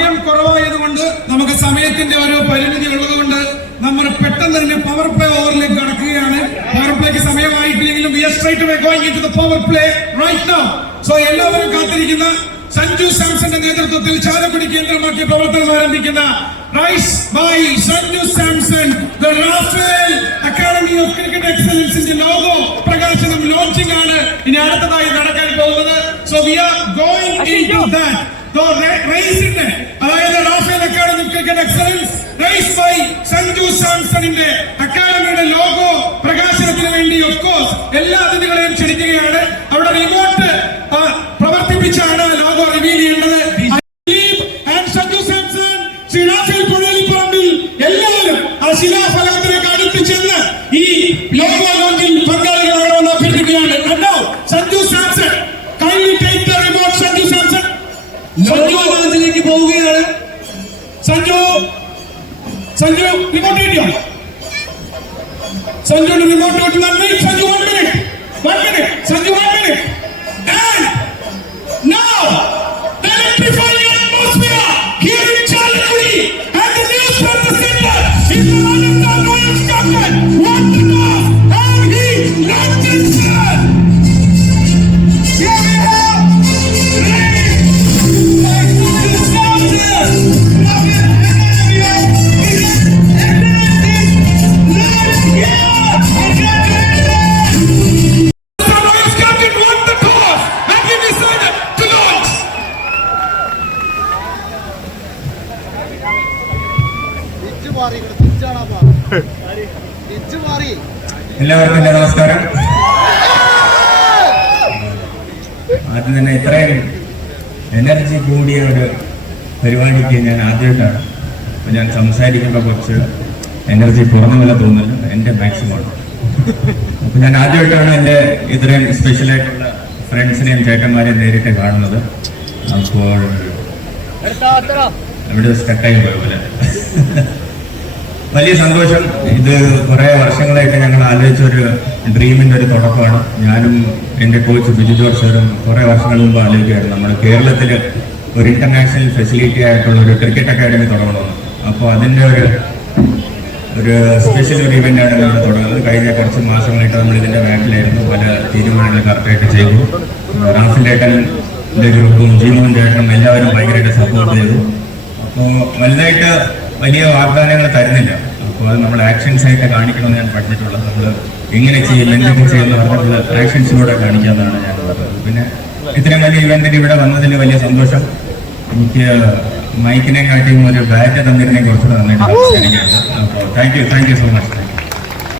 സമയം കുറവായതുകൊണ്ട് നമുക്ക് സമയത്തിന്റെ ഒരു പരിമിതി ഉള്ളതുകൊണ്ട് നമ്മൾ പെട്ടെന്ന് തന്നെ പവർ പ്ലേ ഓവറിലേക്ക് കടക്കുകയാണ്. പവർ പ്ലേക്ക് സമയമായിട്ടില്ലെങ്കിലും we are straight power play right now. So എല്ലാവരും കാത്തിരിക്കുന്ന സഞ്ജു സാംസന്റെ നേതൃത്വത്തിൽ ചാലക്കുടി കേന്ദ്രമാക്കി പ്രവർത്തനം ആരംഭിക്കുന്ന rise by Sanju Samson the Raphael academy of cricket എക്സലൻസിന്റെ logo പ്രകാശനം ലോഞ്ചിങ് ആണ്. ഇനി അടുത്തതായി നടക്കാൻ പോകുന്നത്. So we are going in to that സാംസണിന്റെ അക്കാദമിയുടെ ലോഗോ പ്രകാശനത്തിന് വേണ്ടി ഒഫ്കോഴ്സ് എല്ലാ അതിഥികളെയും ക്ഷണിക്കുകയാണ്. അവിടെ റിമോട്ട് പ്രവർത്തിപ്പിച്ചാണ് ലോഗോ റിവീൽ ചെയ്യേണ്ടത്. എല്ലാവരും ആ ശിലാഫലകത്തിലേക്ക് അടുത്ത് ചെന്ന് ഈ ലോഗോ ലോഞ്ചിൽ പങ്കാളികളാണെന്ന് അഭ്യർത്ഥിക്കുകയാണ്. കണ്ടോ? Sanju Samson. Kindly take the remote Sanju Samson. Logo ലോഞ്ചിലേക്ക് പോവുകയാണ്. സഞ്ജു സഞ്ജു റിമോട്ട് കിട്ടിയോ? സഞ്ജു റിമോട്ട് കിട്ടി. നന്ദി Sanju one minute one minute. Sanju one minute എല്ലാവർക്കും നമസ്കാരം. ആദ്യം തന്നെ ഇത്രയും എനർജി കൂടിയ ഒരു പരിപാടിക്ക് ഞാൻ ആദ്യമായിട്ടാണ്. അപ്പൊ ഞാൻ സംസാരിക്കുമ്പോൾ കുറച്ച് എനർജി കുറഞ്ഞ പോലെ തോന്നുന്നു. എന്റെ മാക്സിമം അപ്പൊ ഞാൻ ആദ്യമായിട്ടാണ് എന്റെ ഇത്രയും സ്പെഷ്യലായിട്ടുള്ള ഫ്രണ്ട്സിനെയും ചേട്ടന്മാരെയും നേരിട്ട് കാണുന്നത്. അപ്പോൾ ഇവിടെ സ്റ്റക്കായി പോയ പോലെ. വലിയ സന്തോഷം. ഇത് കുറേ വർഷങ്ങളായിട്ട് ഞങ്ങൾ ആലോചിച്ച ഒരു ഡ്രീമിന്റെ ഒരു തുടക്കമാണ്. ഞാനും എന്റെ കോച്ച് ബിജു ജോർജ് സാറും കുറെ വർഷങ്ങൾ മുമ്പ് ആലോചിക്കുകയായിരുന്നു. നമ്മുടെ കേരളത്തിൽ ഒരു ഇന്റർനാഷണൽ ഫെസിലിറ്റി ആയിട്ടുള്ള ഒരു ക്രിക്കറ്റ് അക്കാഡമി തുടങ്ങണമെന്ന്. അപ്പോൾ അതിന്റെ ഒരു ഒരു സ്പെഷ്യൽ ഒരു ഇവന്റ് ആണ് നമ്മൾ തുടങ്ങുന്നത്. കഴിഞ്ഞ കുറച്ച് മാസങ്ങളായിട്ട് നമ്മൾ ഇതിന്റെ ബാക്കിലായിരുന്നു. പല തീരുമാനങ്ങൾ കറക്റ്റായിട്ട് ചെയ്തു. റാഫിൽ ചേട്ടന്റെ ഗ്രൂപ്പും ജീമോൻ ചേട്ടനും എല്ലാവരും ഭയങ്കരമായിട്ട് സപ്പോർട്ട് ചെയ്തു. അപ്പോൾ വലുതായിട്ട് വലിയ വാഗ്ദാനങ്ങൾ തരുന്നില്ല. അപ്പോൾ അത് നമ്മൾ ആക്ഷൻസ് ആയിട്ട് കാണിക്കണമെന്ന് ഞാൻ പറഞ്ഞിട്ടുള്ളത് നമ്മൾ എങ്ങനെ ചെയ്യും എന്തൊക്കെ ചെയ്യുന്ന പറഞ്ഞിട്ടുള്ള ആക്ഷൻസിലൂടെ കാണിക്കാമെന്നാണ് ഞാൻ പറഞ്ഞത് പിന്നെ ഇത്രയും വലിയ ഇവന്റിന് ഇവിടെ വന്നതിന് വലിയ സന്തോഷം. എനിക്ക് മൈക്കിനെ കാട്ടിയും ഒരു ബാറ്റ് തന്നിരുന്നെങ്കിൽ കുറച്ചുകൂടെ നന്നായിട്ട് thank you thank you so much